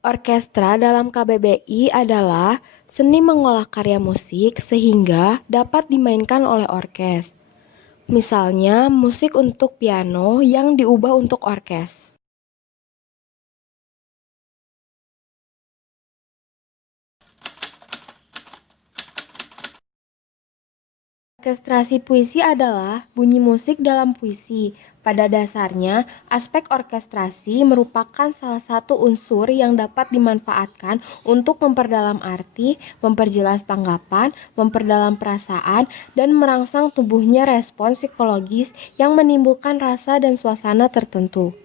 Orkestra dalam KBBI adalah seni mengolah karya musik sehingga dapat dimainkan oleh orkes. Misalnya, musik untuk piano yang diubah untuk orkes. Orkestrasi puisi adalah bunyi musik dalam puisi. Pada dasarnya, aspek orkestrasi merupakan salah satu unsur yang dapat dimanfaatkan untuk memperdalam arti, memperjelas tanggapan, memperdalam perasaan, dan merangsang tumbuhnya respons psikologis yang menimbulkan rasa dan suasana tertentu.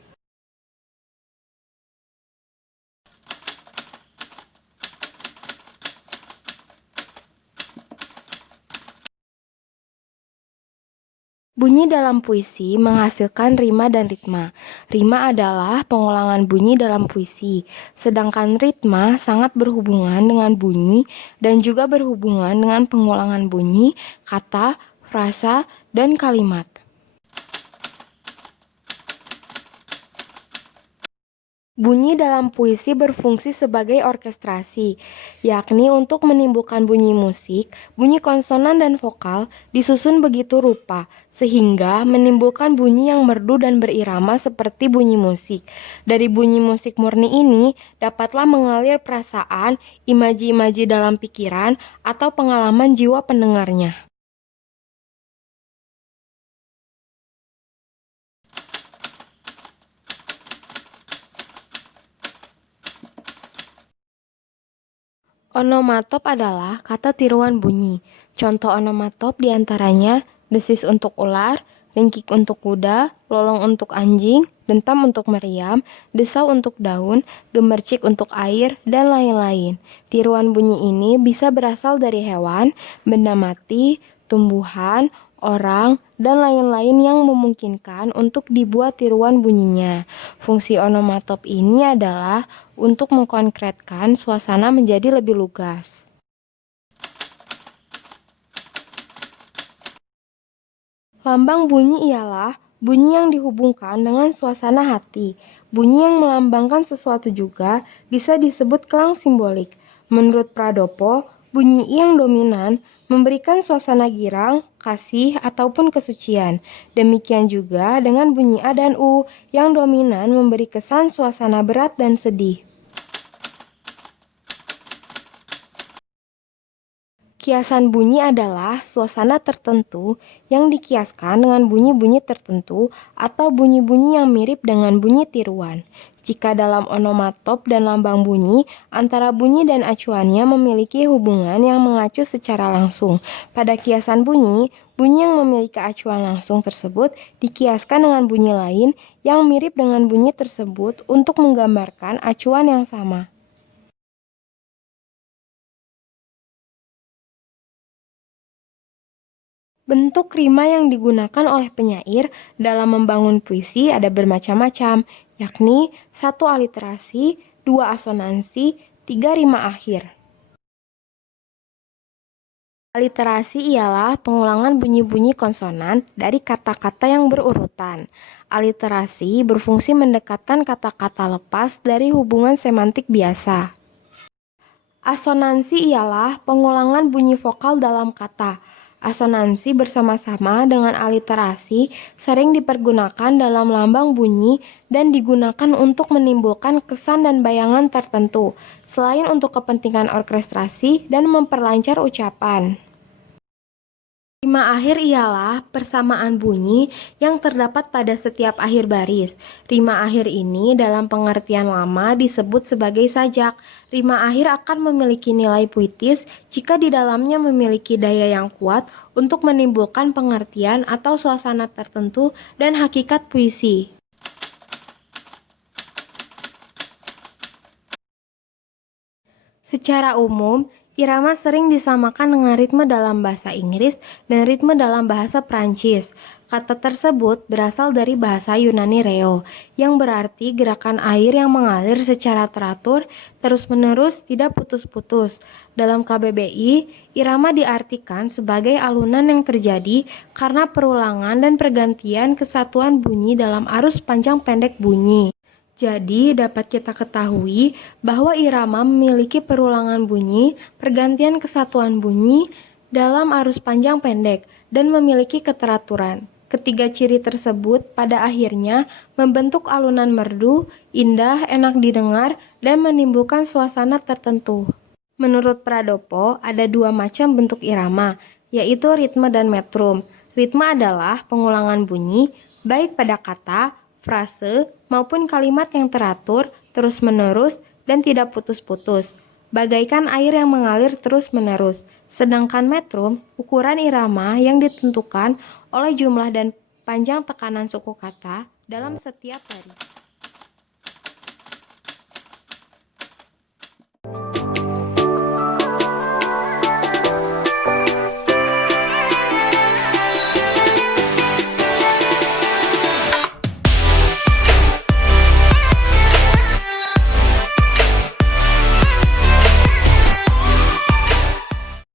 Bunyi dalam puisi menghasilkan rima dan ritma. Rima adalah pengulangan bunyi dalam puisi, sedangkan ritma sangat berhubungan dengan bunyi dan juga berhubungan dengan pengulangan bunyi, kata, frasa, dan kalimat. Bunyi dalam puisi berfungsi sebagai orkestrasi, yakni untuk menimbulkan bunyi musik, bunyi konsonan dan vokal disusun begitu rupa, sehingga menimbulkan bunyi yang merdu dan berirama seperti bunyi musik. Dari bunyi musik murni ini, dapatlah mengalir perasaan, imaji-imaji dalam pikiran, atau pengalaman jiwa pendengarnya. Onomatop adalah kata tiruan bunyi. Contoh onomatop diantaranya desis untuk ular, ringkik untuk kuda, lolong untuk anjing, dentam untuk meriam, desau untuk daun, gemercik untuk air, dan lain-lain. Tiruan bunyi ini bisa berasal dari hewan, benda mati, tumbuhan, orang, dan lain-lain yang memungkinkan untuk dibuat tiruan bunyinya. Fungsi onomatop ini adalah untuk mengkonkretkan suasana menjadi lebih lugas. Lambang bunyi ialah bunyi yang dihubungkan dengan suasana hati. Bunyi yang melambangkan sesuatu juga bisa disebut kelang simbolik. Menurut Pradopo, bunyi I yang dominan memberikan suasana girang, kasih, ataupun kesucian. Demikian juga dengan bunyi A dan U yang dominan memberi kesan suasana berat dan sedih. Kiasan bunyi adalah suasana tertentu yang dikiaskan dengan bunyi-bunyi tertentu atau bunyi-bunyi yang mirip dengan bunyi tiruan. Jika dalam onomatop dan lambang bunyi, antara bunyi dan acuannya memiliki hubungan yang mengacu secara langsung. Pada kiasan bunyi, bunyi yang memiliki acuan langsung tersebut dikiaskan dengan bunyi lain yang mirip dengan bunyi tersebut untuk menggambarkan acuan yang sama. Bentuk rima yang digunakan oleh penyair dalam membangun puisi ada bermacam-macam, yakni 1 aliterasi, 2 asonansi, 3 rima akhir. Aliterasi ialah pengulangan bunyi-bunyi konsonan dari kata-kata yang berurutan. Aliterasi berfungsi mendekatkan kata-kata lepas dari hubungan semantik biasa. Asonansi ialah pengulangan bunyi vokal dalam kata. Asonansi bersama-sama dengan aliterasi sering dipergunakan dalam lambang bunyi dan digunakan untuk menimbulkan kesan dan bayangan tertentu, selain untuk kepentingan orkestrasi dan memperlancar ucapan. Rima akhir ialah persamaan bunyi yang terdapat pada setiap akhir baris. Rima akhir ini dalam pengertian lama disebut sebagai sajak. Rima akhir akan memiliki nilai puitis jika di dalamnya memiliki daya yang kuat untuk menimbulkan pengertian atau suasana tertentu dan hakikat puisi. Secara umum, irama sering disamakan dengan ritme dalam bahasa Inggris dan ritme dalam bahasa Prancis. Kata tersebut berasal dari bahasa Yunani reo, yang berarti gerakan air yang mengalir secara teratur, terus-menerus, tidak putus-putus. Dalam KBBI, irama diartikan sebagai alunan yang terjadi karena perulangan dan pergantian kesatuan bunyi dalam arus panjang pendek bunyi. Jadi, dapat kita ketahui bahwa irama memiliki perulangan bunyi, pergantian kesatuan bunyi dalam arus panjang pendek, dan memiliki keteraturan. Ketiga ciri tersebut pada akhirnya membentuk alunan merdu, indah, enak didengar, dan menimbulkan suasana tertentu. Menurut Pradopo, ada dua macam bentuk irama, yaitu ritme dan metrum. Ritme adalah pengulangan bunyi, baik pada kata, frase, maupun kalimat yang teratur, terus-menerus, dan tidak putus-putus, bagaikan air yang mengalir terus-menerus. Sedangkan metrum, ukuran irama yang ditentukan oleh jumlah dan panjang tekanan suku kata dalam setiap baris.